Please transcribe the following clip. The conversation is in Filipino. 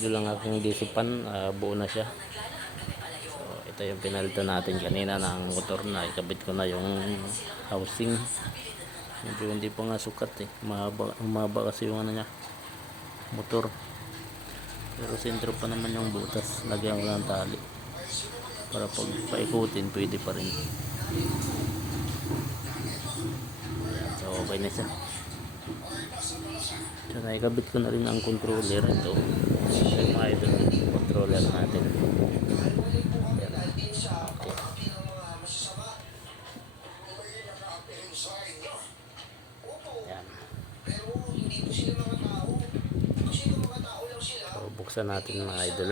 idol ang aking disipan, buo na siya. So ito yung pinalitan natin kanina ng motor na ikabit ko na yung housing. Medyo hindi pa nga sukat umaba kasi yung ano niya, motor. Pero sentro pa naman yung butas, lagyan ko ng tali para pag paikutin pwede pa rin. Ayan, so okay na siya. So naikabit ko na rin ang controller. Ito yung mga idol, controller natin. Ayan. Okay. Ayan. So buksan natin mga idol.